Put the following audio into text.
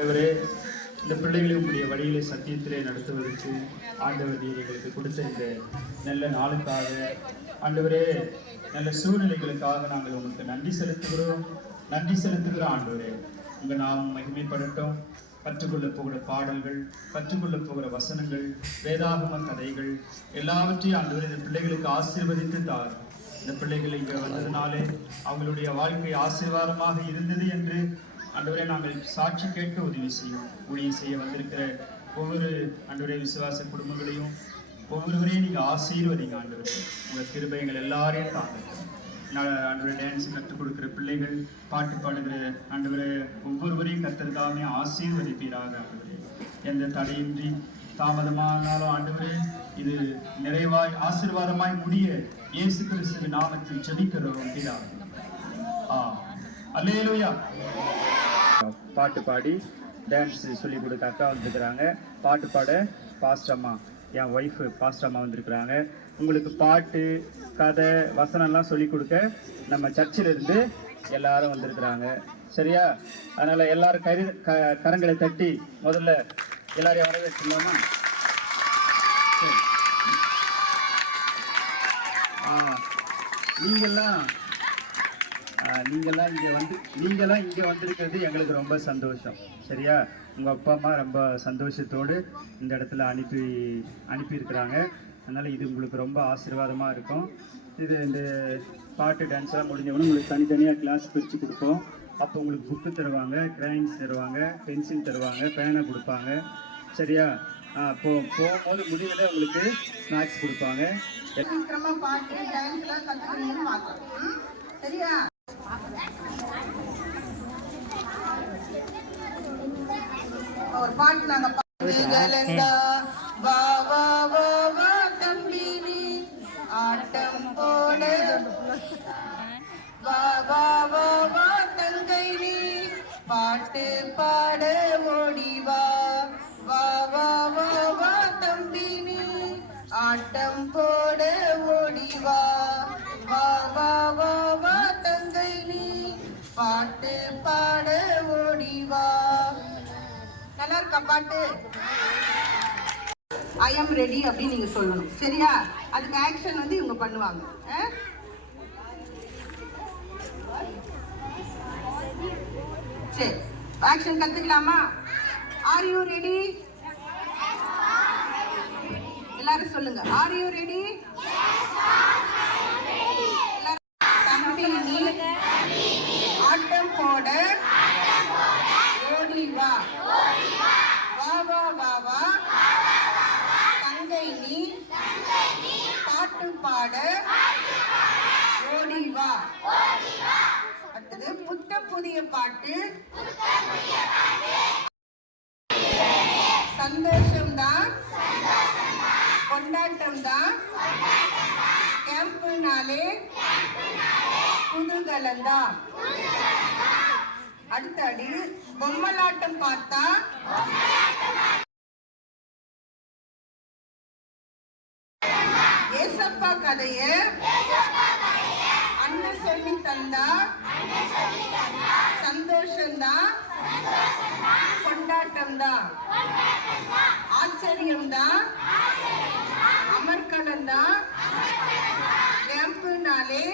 ஆண்டவரே இந்த பிள்ளைகளை உங்களுடைய வழியிலே சத்தியத்திலே நடத்துவதற்கு ஆண்டவர் நீர் எங்களுக்கு கொடுத்த இந்த நல்ல நாளுக்காக. ஆண்டவரே நல்ல சூழ்நிலைகளுக்காக நாங்கள் உங்களுக்கு நன்றி செலுத்துகிறோம். நன்றி செலுத்துகிறோம் ஆண்டவரே உங்க நாம் மகிமைப்படட்டும். கற்றுக்கொள்ள போகிற பாடல்கள் கற்றுக்கொள்ள போகிற வசனங்கள் வேதாகம கதைகள் எல்லாவற்றையும் ஆண்டவரே இந்த பிள்ளைகளுக்கு ஆசீர்வதித்து தார் இந்த பிள்ளைகள் இங்கே வந்ததுனாலே அவங்களுடைய வாழ்க்கை ஆசீர்வாதமாக இருந்தது என்று அன்றுவரை நாங்கள் சாட்சி கேட்க உதவி செய்யும் ஊழியம் செய்ய வந்திருக்கிற ஒவ்வொரு ஆண்டவரே விசுவாச குடும்பங்களையும் ஒவ்வொருவரையும் நீங்கள் ஆசீர்வதிங்க ஆண்டவரே. உங்கள் கிருபைகள் எல்லாரையும் தாங்க. நான் டான்ஸ் கற்றுக் கொடுக்குற பிள்ளைகள் பாட்டு பாடுகிற ஆண்டவரே ஒவ்வொருவரையும் கத்திரதாமே ஆசீர்வதிப்பீராக ஆண்டவரே. எந்த தடையின்றி தாமதமானாலும் ஆண்டவரே இது நிறைவாய் ஆசீர்வாதமாய் முடிய இயேசு கிறிஸ்துவின் நாமத்தில் ஜெபிக்கிறோம் பிதா. ஆ அல்லேலூயா. பாட்டு பாடி டான்ஸ் சொல்லி கொடுக்க அக்கா வந்துருக்குறாங்க. பாட்டு பாட பாஸ்ட் அம்மா. என் ஒய்ஃபு பாஸ்டம்மா வந்திருக்கிறாங்க. உங்களுக்கு பாட்டு கதை வசனம்லாம் சொல்லி கொடுக்க நம்ம சர்ச்சிலிருந்து எல்லாரும் வந்திருக்கிறாங்க. சரியா? அதனால் எல்லாரும் கரு க கரங்களை தட்டி முதல்ல எல்லாரையும் வரவேற்றுமா நீங்கள்லாம் நீங்களாம் இங்கே வந்து நீங்களாம் இங்கே வந்திருக்கிறது எங்களுக்கு ரொம்ப சந்தோஷம். சரியா? உங்கள் அப்பா அம்மா ரொம்ப சந்தோஷத்தோடு இந்த இடத்துல அனுப்பி அனுப்பியிருக்கிறாங்க. அதனால் இது உங்களுக்கு ரொம்ப ஆசீர்வாதமாக இருக்கும். இது இந்த பாட்டு டான்ஸ் எல்லாம் முடிஞ்சவொடனே உங்களுக்கு தனித்தனியாக கிளாஸ் பிரித்து கொடுப்போம். அப்போ உங்களுக்கு புக்கு தருவாங்க கிரைன்ஸ் தருவாங்க பென்சில் தருவாங்க பேனை கொடுப்பாங்க. சரியா? போ போகும்போது முடிவில் உங்களுக்கு ஸ்நாக்ஸ் கொடுப்பாங்க. பாட்டு சரியா? ஒரு பாட்டு நாங்க பாடுகளா வா வா வா வா தம்பி நீ ஆட்டம் போட. வா வா வா வா தங்கை நீ பாட்டு பாட ஓடி வா. வா வா வா வா தம்பி நீ ஆட்டம் போட ஓடி பாட்டு. ஐ எம் ரெடி அப்படின்னு நீங்க சொல்லணும். சரியா? அதுக்கு ஆக்ஷன் வந்து இவங்க பண்ணுவாங்க. ஆ? சரி. ஆக்ஷன் கத்துக்கலாமா? ஆர் யூ ரெடி எல்லாரும் சொல்லுங்க. ஆர் யூ ரெடி தம்பி நீ ஆட்டம் போட ஓடி வா வா வா வா வா தங்கை நீ பாட்டு பாட ஓடி வா அடுத்தது புத்த புதிய பாட்டு. சந்தோஷம் தான் கொண்டாட்டம் தான் கேம்புனாலே குதூகலம் தான் அடுத்த அடி பொம்மலாட்டம் பார்த்தா. ஏசப்பா கதையை சொல்லி தந்தா. சந்தோஷம்தான் கொண்டாட்டம்தான் ஆச்சரியம்தான் ஆச்சரியம் தான் கேம்புனாலே.